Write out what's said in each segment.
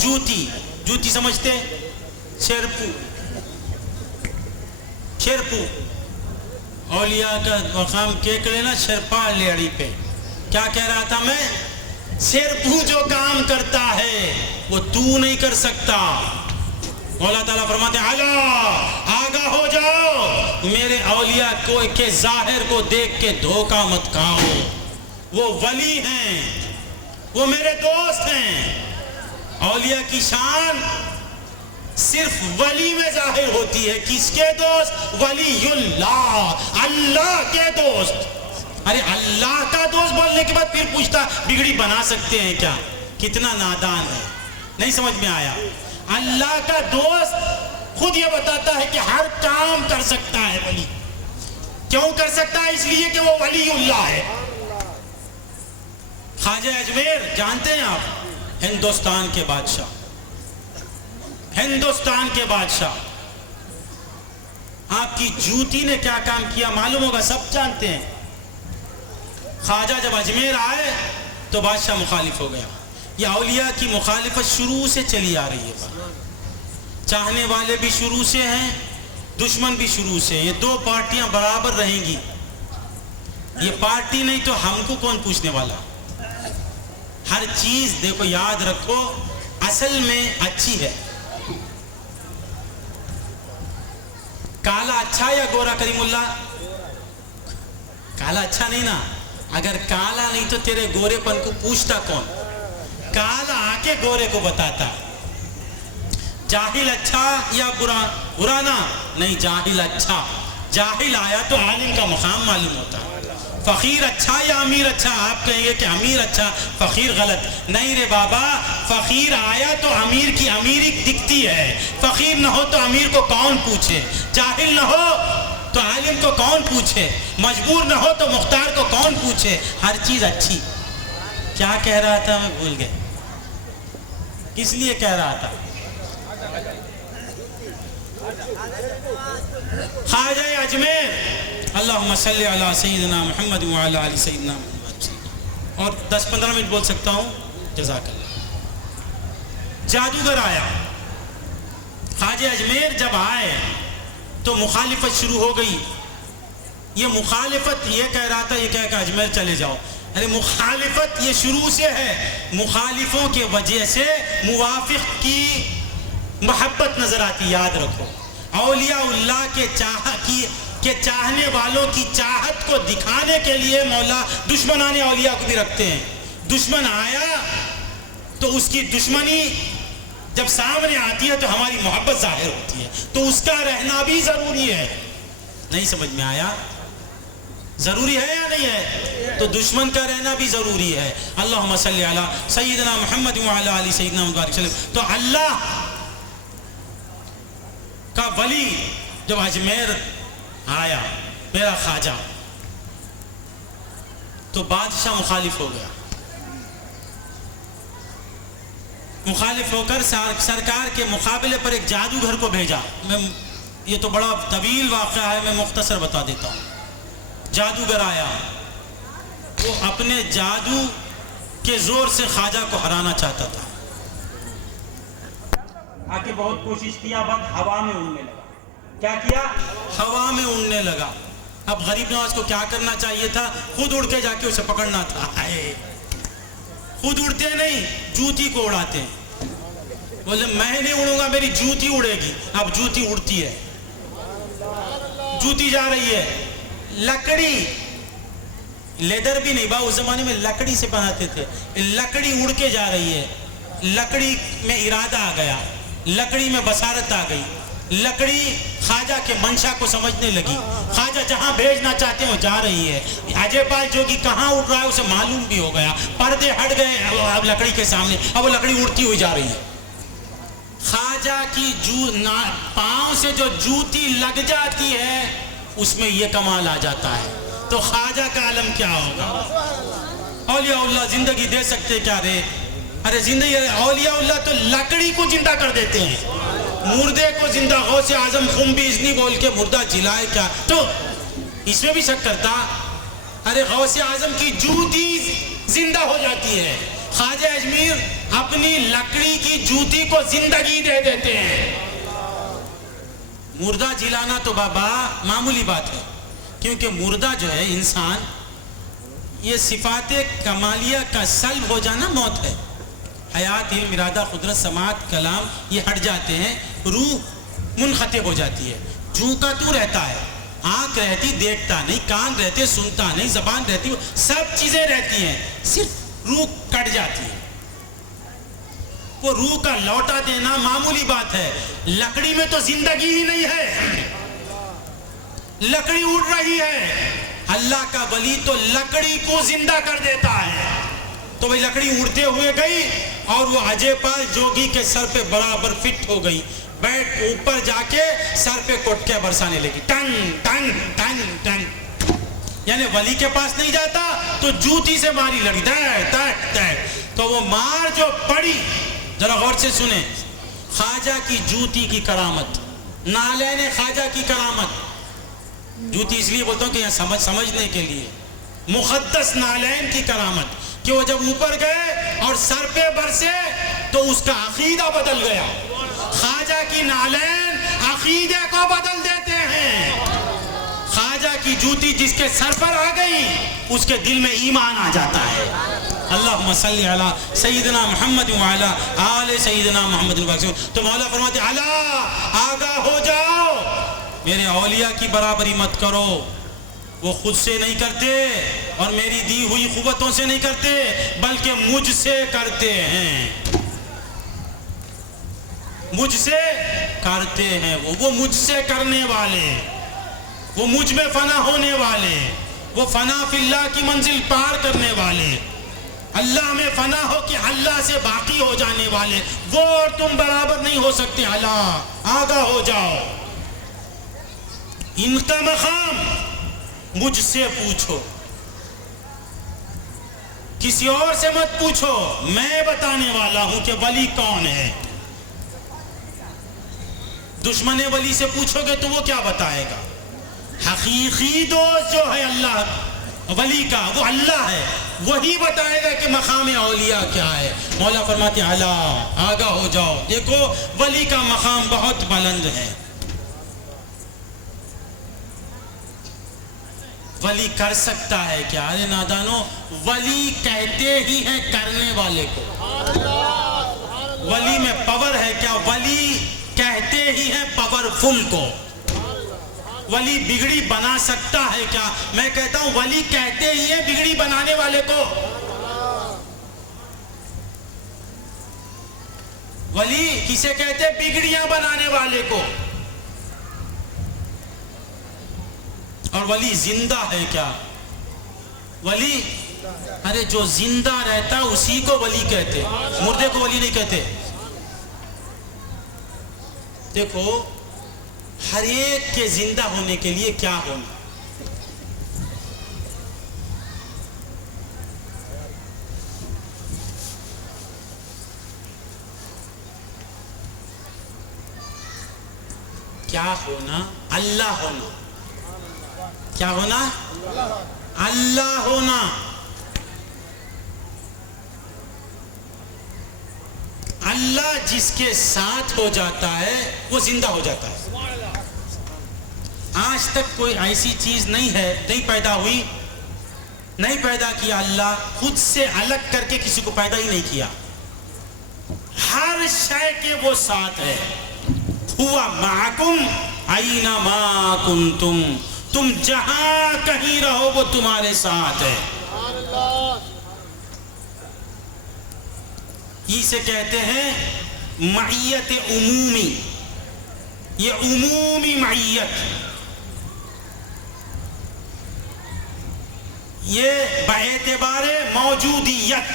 جوتی، جوتی سمجھتے ہیں؟ شیرپو، شیرپو اولیاء کا مقام کیک لینا شیرپا لیڑی پہ. کیا کہہ رہا تھا میں؟ شیرپو جو کام کرتا ہے وہ تو نہیں کر سکتا. مولا تعالیٰ فرماتے ہیں الا آگاہ ہو جاؤ میرے اولیاء کو کے ظاہر کو دیکھ کے دھوکہ مت کھاؤ. وہ ولی ہیں، وہ میرے دوست ہیں. اولیاء کی شان صرف ولی میں ظاہر ہوتی ہے. کس کے دوست؟ ولی اللہ، اللہ کے دوست. ارے اللہ کا دوست بولنے کے بعد پھر پوچھتا بگڑی بنا سکتے ہیں کیا؟ کتنا نادان ہے. نہیں سمجھ میں آیا؟ اللہ کا دوست خود یہ بتاتا ہے کہ ہر کام کر سکتا ہے ولی. کیوں کر سکتا ہے؟ اس لیے کہ وہ ولی اللہ ہے. خواجہ اجمیر جانتے ہیں آپ؟ ہندوستان کے بادشاہ، ہندوستان کے بادشاہ. آپ کی جوتی نے کیا کام کیا معلوم ہوگا، سب جانتے ہیں. خواجہ جب اجمیر آئے تو بادشاہ مخالف ہو گیا. یہ اولیاء کی مخالفت شروع سے چلی آ رہی ہے. چاہنے والے بھی شروع سے ہیں، دشمن بھی شروع سے. یہ دو پارٹیاں برابر رہیں گی. یہ پارٹی نہیں تو ہم کو کون پوچھنے والا؟ ہر چیز دیکھو یاد رکھو اصل میں اچھی ہے. کالا اچھا یا گورا؟ کریم اللہ کالا اچھا نہیں نا. اگر کالا نہیں تو تیرے گورے پن کو پوچھتا کون؟ کالا آ کے گورے کو بتاتا. جاہل اچھا یا برا؟ برا نا نہیں، جاہل اچھا. جاہل آیا تو عالم کا مقام معلوم ہوتا. فقیر اچھا یا امیر اچھا؟ آپ کہیں گے کہ امیر اچھا، فقیر غلط. نہیں رے بابا، فقیر آیا تو امیر کی امیری دکھتی ہے. فقیر نہ ہو تو امیر کو کون پوچھے؟ جاہل نہ ہو تو عالم کو کون پوچھے؟ مجبور نہ ہو تو مختار کو کون پوچھے؟ ہر چیز اچھی. کیا کہہ رہا تھا میں بھول گیا، کس لیے کہہ رہا تھا؟ خواجہ اجمیر اللہم صلی علی سیدنا محمد وعلی آل سیدنا محمد. اور 10-15 منٹ بول سکتا ہوں؟ جزاک اللہ. جادوگر آیا. خواجہ اجمیر جب آئے تو مخالفت شروع ہو گئی. یہ مخالفت یہ کہہ رہا تھا، یہ کہہ کہ اجمیر چلے جاؤ. ارے مخالفت یہ شروع سے ہے. مخالفوں کے وجہ سے موافق کی محبت نظر آتی. یاد رکھو اولیاء اللہ کے چاہنے والوں کی چاہت کو دکھانے کے لیے مولا دشمنان اولیاء کو بھی رکھتے ہیں. دشمن آیا تو اس کی دشمنی جب سامنے آتی ہے تو ہماری محبت ظاہر ہوتی ہے. تو اس کا رہنا بھی ضروری ہے. نہیں سمجھ میں آیا؟ ضروری ہے یا نہیں ہے؟ تو دشمن کا رہنا بھی ضروری ہے. اللہم صلی علی سیدنا محمد وعلی آل سیدنا محمد وسلم. تو اللہ کا ولی جب اجمیر آیا میرا خواجہ تو بادشاہ مخالف ہو گیا. مخالف ہو کر سرکار کے مقابلے پر ایک جادوگر کو بھیجا. یہ تو بڑا طویل واقعہ ہے، میں مختصر بتا دیتا ہوں. جادوگر آیا، وہ اپنے جادو کے زور سے خواجہ کو ہرانا چاہتا تھا. آگے بہت کوشش کیا، بعد ہوا میں اڑنے لگا. کیا کیا؟ ہوا میں اڑنے لگا. اب غریب نواز کو کیا کرنا چاہیے تھا؟ خود اڑ کے جا کے اسے پکڑنا تھا. خود اڑتے نہیں، جوتی کو اڑاتے ہیں. بولے میں نہیں اڑوں گا، میری جوتی اڑے گی. اب جوتی اڑتی ہے، جوتی جا رہی ہے. لکڑی، لیدر بھی نہیں با، اس زمانے میں لکڑی سے بناتے تھے. لکڑی اڑ کے جا رہی ہے. لکڑی میں ارادہ آ گیا، لکڑی میں بصارت آ گئی. لکڑی خواجہ کے منشا کو سمجھنے لگی. خواجہ جہاں بھیجنا چاہتے ہیں وہ جا رہی ہے. اجے پال جوگی کہاں اڑ رہا ہے اسے معلوم بھی ہو گیا. پردے ہٹ گئے اب لکڑی کے سامنے، اب وہ لکڑی اڑتی ہوئی جا رہی ہے. خواجہ کی پاؤں سے جو جوتی لگ جاتی ہے اس میں یہ کمال آ جاتا ہے. تو خواجہ کا عالم کیا ہوگا؟ اولیاء اللہ زندگی دے سکتے کیا رے؟ ارے زندگی، اولیاء اللہ تو لکڑی کو زندہ کر دیتے ہیں، مردے کو زندہ. غوث اعظم خم بھی ازنی بول کے مردہ جلائے کیا؟ تو اس میں بھی شک کرتا. ارے غوث اعظم کی جوتی زندہ ہو جاتی ہے. خواجہ اجمیر اپنی لکڑی کی جوتی کو زندگی دے دیتے ہیں. مردہ جلانا تو بابا معمولی بات ہے، کیونکہ مردہ جو ہے انسان، یہ صفات کمالیہ کا سلب ہو جانا موت ہے. حیات ہی مرادہ قدرت سماعت کلام یہ ہٹ جاتے ہیں، روح منقطع ہو جاتی ہے. جو کا تو رہتا ہے، آنکھ رہتی دیکھتا نہیں، کان رہتے سنتا نہیں، زبان رہتی سب چیزیں رہتی ہیں، صرف روح کٹ جاتی ہے. وہ روح کا لوٹا دینا معمولی بات ہے. لکڑی میں تو زندگی ہی نہیں ہے، لکڑی اڑ رہی ہے. اللہ کا ولی تو لکڑی کو زندہ کر دیتا ہے. تو بھئی لکڑی اڑتے ہوئے گئی اور وہ اجے پال جوگی کے سر پہ برابر فٹ ہو گئی. بیٹھ اوپر جا کے سر پہ کوٹکے برسانے لگی، ٹنگ ٹنگ ٹنگ ٹنگ. یعنی ولی کے پاس نہیں جاتا تو جوتی سے ماری لڑی، ٹیٹ ٹیٹ ٹیٹ. تو وہ مار جو پڑی، ذرا غور سے سنیں، خواجہ کی جوتی کی کرامت، نالین خواجہ کی کرامت. جوتی اس لیے بولتا ہوں کہ یہاں سمجھنے کے لیے، مقدس نالین کی کرامت کہ وہ جب اوپر گئے اور سر پہ برسے تو اس کا عقیدہ بدل گیا. خواجہ کی نالین عقیدے کو بدل دیتے ہیں. خواجہ کی جوتی جس کے سر پر آ گئی اس کے دل میں ایمان آ جاتا ہے. اللہم صلی علی سیدنا محمد وعلی آل سیدنا محمد. تو مولا فرماتے ہیں اللہ آگاہ ہو جاؤ، میرے اولیاء کی برابری مت کرو. وہ خود سے نہیں کرتے اور میری دی ہوئی قوتوں سے نہیں کرتے، بلکہ مجھ سے کرتے ہیں. مجھ سے کرتے ہیں، وہ مجھ سے کرنے والے، وہ مجھ میں فنا ہونے والے، وہ فنا فی اللہ کی منزل پار کرنے والے، اللہ میں فنا ہو کہ اللہ سے باقی ہو جانے والے. وہ اور تم برابر نہیں ہو سکتے. اللہ آگاہ ہو جاؤ، ان کا مقام مجھ سے پوچھو، کسی اور سے مت پوچھو. میں بتانے والا ہوں کہ ولی کون ہے. دشمن ولی سے پوچھو گے تو وہ کیا بتائے گا؟ حقیقی دوست جو ہے اللہ ولی کا، وہ اللہ ہے، وہی بتائے گا کہ مقام اولیاء کیا ہے. مولا فرماتے ہیں اللہ آگاہ ہو جاؤ. دیکھو ولی کا مقام بہت بلند ہے. ولی کر سکتا ہے کیا؟ ارے نادانو، ولی کہتے ہی ہیں کرنے والے کو. ولی میں پاور ہے کیا؟ ولی کہتے ہی ہیں پاورفل کو. ولی بگڑی بنا سکتا ہے کیا؟ میں کہتا ہوں ولی کہتے ہی ہیں بگڑی بنانے والے کو. ولی کسے کہتے ہیں؟ بگڑیاں بنانے والے کو. اور ولی زندہ ہے کیا؟ ولی ارے جو زندہ رہتا اسی کو ولی کہتے، مردے کو ولی نہیں کہتے. دیکھو ہر ایک کے زندہ ہونے کے لیے کیا ہونا؟ کیا ہونا؟ اللہ ہونا. کیا ہونا؟ اللہ ہونا. اللہ جس کے ساتھ ہو جاتا ہے وہ زندہ ہو جاتا ہے. آج تک کوئی ایسی چیز نہیں ہے، نہیں پیدا ہوئی، نہیں پیدا کیا اللہ، خود سے الگ کر کے کسی کو پیدا ہی نہیں کیا. ہر شے کے وہ ساتھ ہے. ہوا معکم اینما کنتم، تم جہاں کہیں رہو وہ تمہارے ساتھ ہے. اسے کہتے ہیں معیت عمومی. یہ عمومی معیت، یہ باعتبار موجودیت.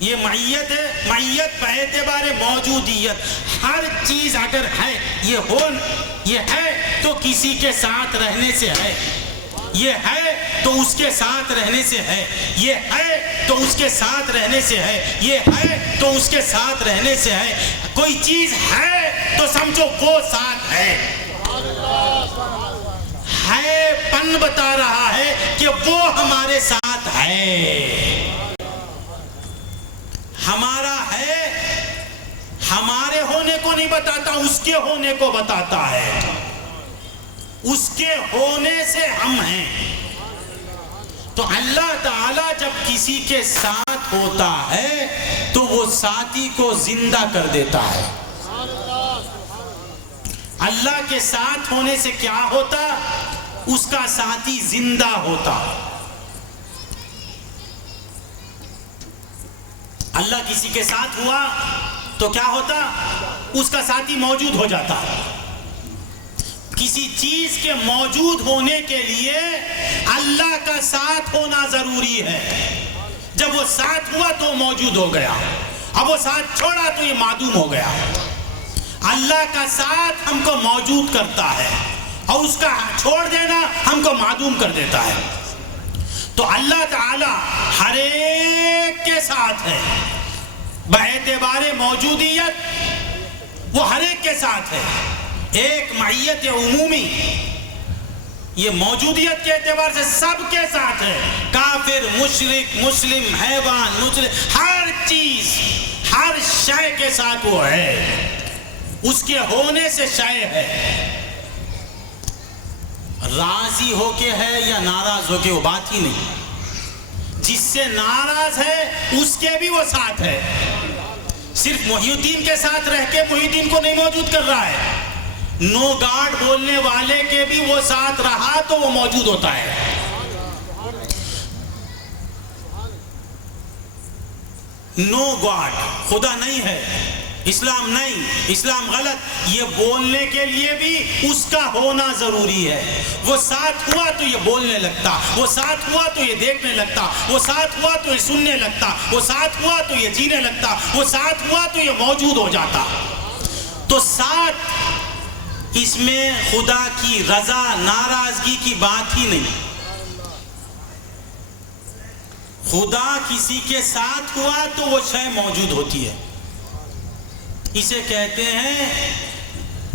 یہ معیت ہے، معیت باعتبار موجودیت. ہر چیز اگر ہے، یہ ہے تو کسی کے ساتھ رہنے سے ہے. یہ ہے تو اس کے ساتھ رہنے سے ہے. یہ ہے تو اس کے ساتھ رہنے سے ہے. یہ ہے تو اس کے ساتھ رہنے سے ہے. کوئی چیز ہے تو سمجھو وہ ساتھ ہے. ہے پن بتا رہا ہے کہ وہ ہمارے ساتھ ہے. ہمارا ہے ہمارے ہونے کو نہیں بتاتا، اس کے ہونے کو بتاتا ہے. اس کے ہونے سے ہم ہیں. تو اللہ تعالیٰ جب کسی کے ساتھ ہوتا ہے تو وہ ساتھی کو زندہ کر دیتا ہے. اللہ کے ساتھ ہونے سے کیا ہوتا؟ اس کا ساتھی زندہ ہوتا. اللہ کسی کے ساتھ ہوا تو کیا ہوتا؟ اس کا ساتھی موجود ہو جاتا. کسی چیز کے موجود ہونے کے لیے اللہ کا ساتھ ہونا ضروری ہے. جب وہ ساتھ ہوا تو موجود ہو گیا، اب وہ ساتھ چھوڑا تو یہ معدوم ہو گیا. اللہ کا ساتھ ہم کو موجود کرتا ہے اور اس کا چھوڑ دینا ہم کو معدوم کر دیتا ہے. تو اللہ تعالی ہر ایک کے ساتھ ہے باعتبار موجودیت. وہ ہر ایک کے ساتھ ہے. ایک معیت عمومی، یہ موجودیت کے اعتبار سے سب کے ساتھ ہے. کافر، مشرک، مسلم، حیوان، ہر چیز، ہر شے کے ساتھ وہ ہے. اس کے ہونے سے شے ہے. راضی ہو کے ہے یا ناراض ہو کے وہ بات ہی نہیں. جس سے ناراض ہے اس کے بھی وہ ساتھ ہے. صرف محی الدین کے ساتھ رہ کے محی الدین کو نہیں موجود کر رہا ہے. نو گاڈ بولنے والے کے بھی وہ ساتھ رہا تو وہ موجود ہوتا ہے. نو گاڈ، خدا نہیں ہے، اسلام نہیں، اسلام غلط، یہ بولنے کے لیے بھی اس کا ہونا ضروری ہے. وہ ساتھ ہوا تو یہ بولنے لگتا، وہ ساتھ ہوا تو یہ دیکھنے لگتا، وہ ساتھ ہوا تو یہ سننے لگتا، وہ ساتھ ہوا تو یہ جینے لگتا، وہ ساتھ ہوا تو یہ موجود ہو جاتا. تو ساتھ، اس میں خدا کی رضا ناراضگی کی بات ہی نہیں. خدا کسی کے ساتھ ہوا تو وہ شے موجود ہوتی ہے. اسے کہتے ہیں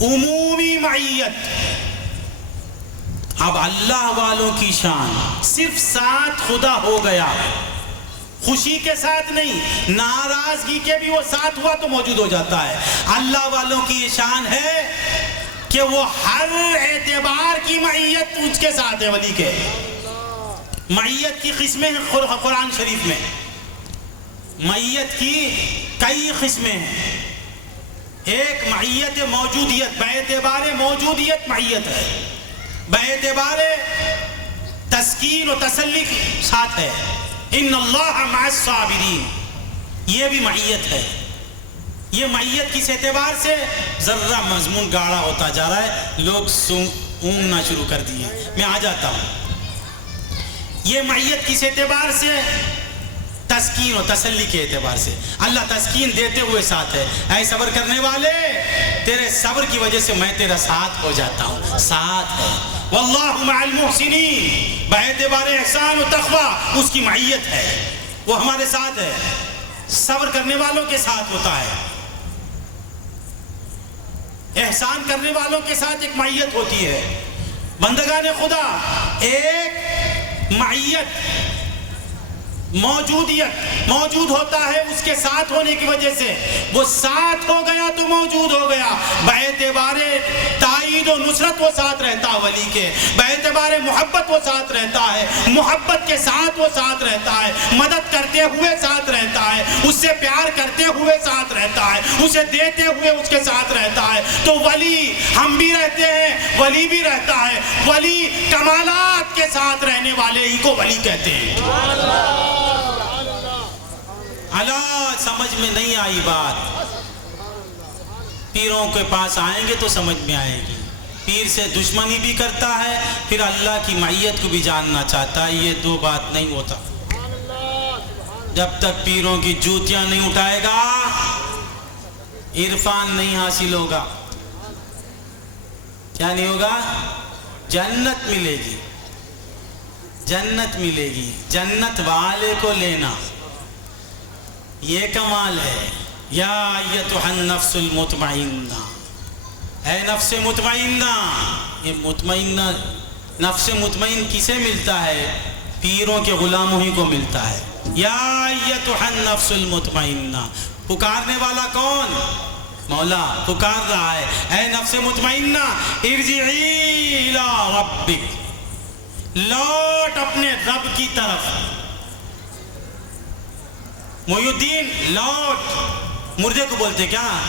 عمومی معیت. اب اللہ والوں کی شان صرف ساتھ خدا ہو گیا، خوشی کے ساتھ نہیں، ناراضگی کے بھی وہ ساتھ ہوا تو موجود ہو جاتا ہے. اللہ والوں کی یہ شان ہے کہ وہ ہر اعتبار کی معیت اس کے ساتھ ہے. ولی کے معیت کی قسمیں ہیں قرآن شریف میں. معیت کی کئی قسمیں ہیں. ایک معیت موجودیت، باعتبار موجودیت معیت ہے، باعتبار تسکین و تسلی ساتھ ہے. ان اللہ مع الصابرین، یہ بھی معیت ہے. یہ معیت کس اعتبار سے؟ ذرہ مضمون گاڑا ہوتا جا رہا ہے، لوگ اونگنا شروع کر دیے، میں آ جاتا ہوں. یہ معیت کس اعتبار سے؟ تسکین و تسلی کے اعتبار سے. اللہ تسکین دیتے ہوئے ساتھ ہے. اے صبر کرنے والے، تیرے صبر کی وجہ سے میں تیرا ساتھ ہو جاتا ہوں. ساتھ ہے. واللہ مع المحسنین، باعتبار احسان و تقوی اس کی معیت ہے، وہ ہمارے ساتھ ہے. صبر کرنے والوں کے ساتھ ہوتا ہے. احسان کرنے والوں کے ساتھ ایک معیت ہوتی ہے. بندگان خدا ایک معیت موجودیت موجود ہوتا ہے اس کے ساتھ ہونے کی وجہ سے. وہ ساتھ ہو گیا تو موجود ہو گیا. باعتبار تائید و نصرت وہ ساتھ رہتا ہے ولی کے. باعتبار محبت وہ ساتھ رہتا ہے. محبت کے ساتھ وہ ساتھ رہتا ہے. مدد کرتے ہوئے ساتھ رہتا ہے. اس سے پیار کرتے ہوئے ساتھ رہتا ہے. اسے دیتے ہوئے اس کے ساتھ رہتا ہے. تو ولی ہم بھی رہتے ہیں، ولی بھی رہتا ہے. ولی کمالات کے ساتھ رہنے والے ہی کو ولی کہتے ہیں. اللہ سمجھ میں نہیں آئی بات؟ پیروں کے پاس آئیں گے تو سمجھ میں آئے گی. پیر سے دشمنی بھی کرتا ہے، پھر اللہ کی معیت کو بھی جاننا چاہتا ہے. یہ دو بات نہیں ہوتا. جب تک پیروں کی جوتیاں نہیں اٹھائے گا عرفان نہیں حاصل ہوگا. کیا نہیں ہوگا؟ جنت ملے گی، جنت ملے گی. جنت والے کو لینا یہ کمال ہے. یا ایتھا النفس المطمئنہ، اے نفس مطمئنہ. یہ نفس مطمئن کسے ملتا ہے؟ پیروں کے غلاموں ہی کو ملتا ہے. یا ایتھا النفس المطمئنہ، پکارنے والا کون؟ مولا پکار رہا ہے، اے نفس مطمئنہ ارجعی الی ربک، لوٹ اپنے رب کی طرف۔ محی الدین لوٹ، مردے کو بولتے کیا؟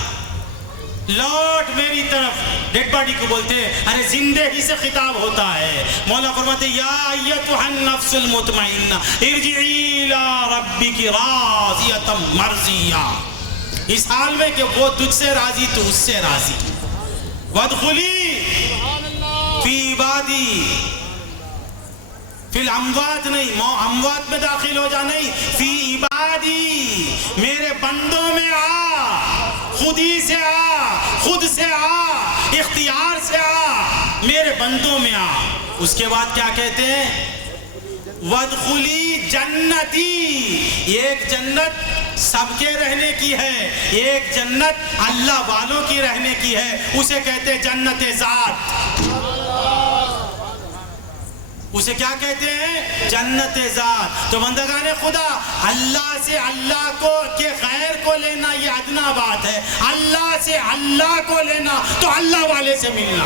لوٹ میری طرف، ڈیڈ باڈی کو بولتے، ارے زندے ہی سے خطاب ہوتا ہے۔ مولا فرماتے یا ایتھا النفس المطمئنہ ارجعی الی ربک راضیۃ مرضیہ، اس حال میں کہ وہ تجھ سے راضی تو اس سے راضی۔ وادخلی فی عبادی، فی الاموات نہیں، اموات میں داخل ہو جا نہیں، فی عبادی، میرے بندوں میں آ، خود ہی سے آ، خود سے آ، اختیار سے آ، میرے بندوں میں آ۔ اس کے بعد کیا کہتے ہیں؟ وادخلی جنتی، ایک جنت سب کے رہنے کی ہے، ایک جنت اللہ والوں کی رہنے کی ہے، اسے کہتے جنت ذات۔ اسے کیا کہتے ہیں؟ جنت ذات۔ تو بندگان خدا، اللہ سے اللہ کو کے غیر کو لینا یہ ادنا بات ہے، اللہ سے اللہ کو لینا تو اللہ والے سے ملنا۔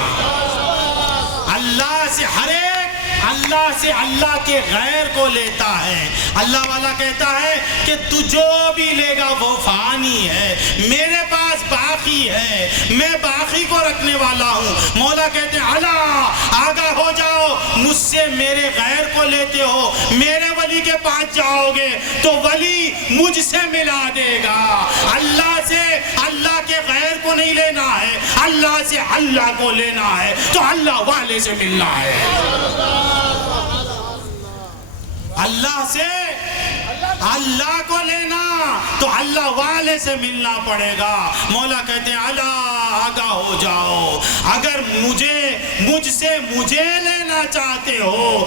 اللہ سے ہر ایک اللہ سے اللہ کے غیر کو لیتا ہے۔ اللہ والا کہتا ہے کہ تو جو بھی لے گا وہ فانی ہے، میرے پاس باقی ہے، میں باقی کو رکھنے والا ہوں۔ مولا کہتے ہیں اللہ آگاہ ہو جاؤ، مجھ سے میرے غیر کو لیتے ہو، میرے ولی کے پاس جاؤ گے تو ولی مجھ سے ملا دے گا۔ اللہ سے اللہ کے غیر کو نہیں لینا ہے، اللہ سے اللہ کو لینا ہے تو اللہ والے سے ملنا ہے۔ اللہ سے اللہ کو لینا تو اللہ والے سے ملنا پڑے گا۔ مولا کہتے ہیں اللہ آگاہ ہو جاؤ، اگر مجھ سے مجھے لینا چاہتے ہو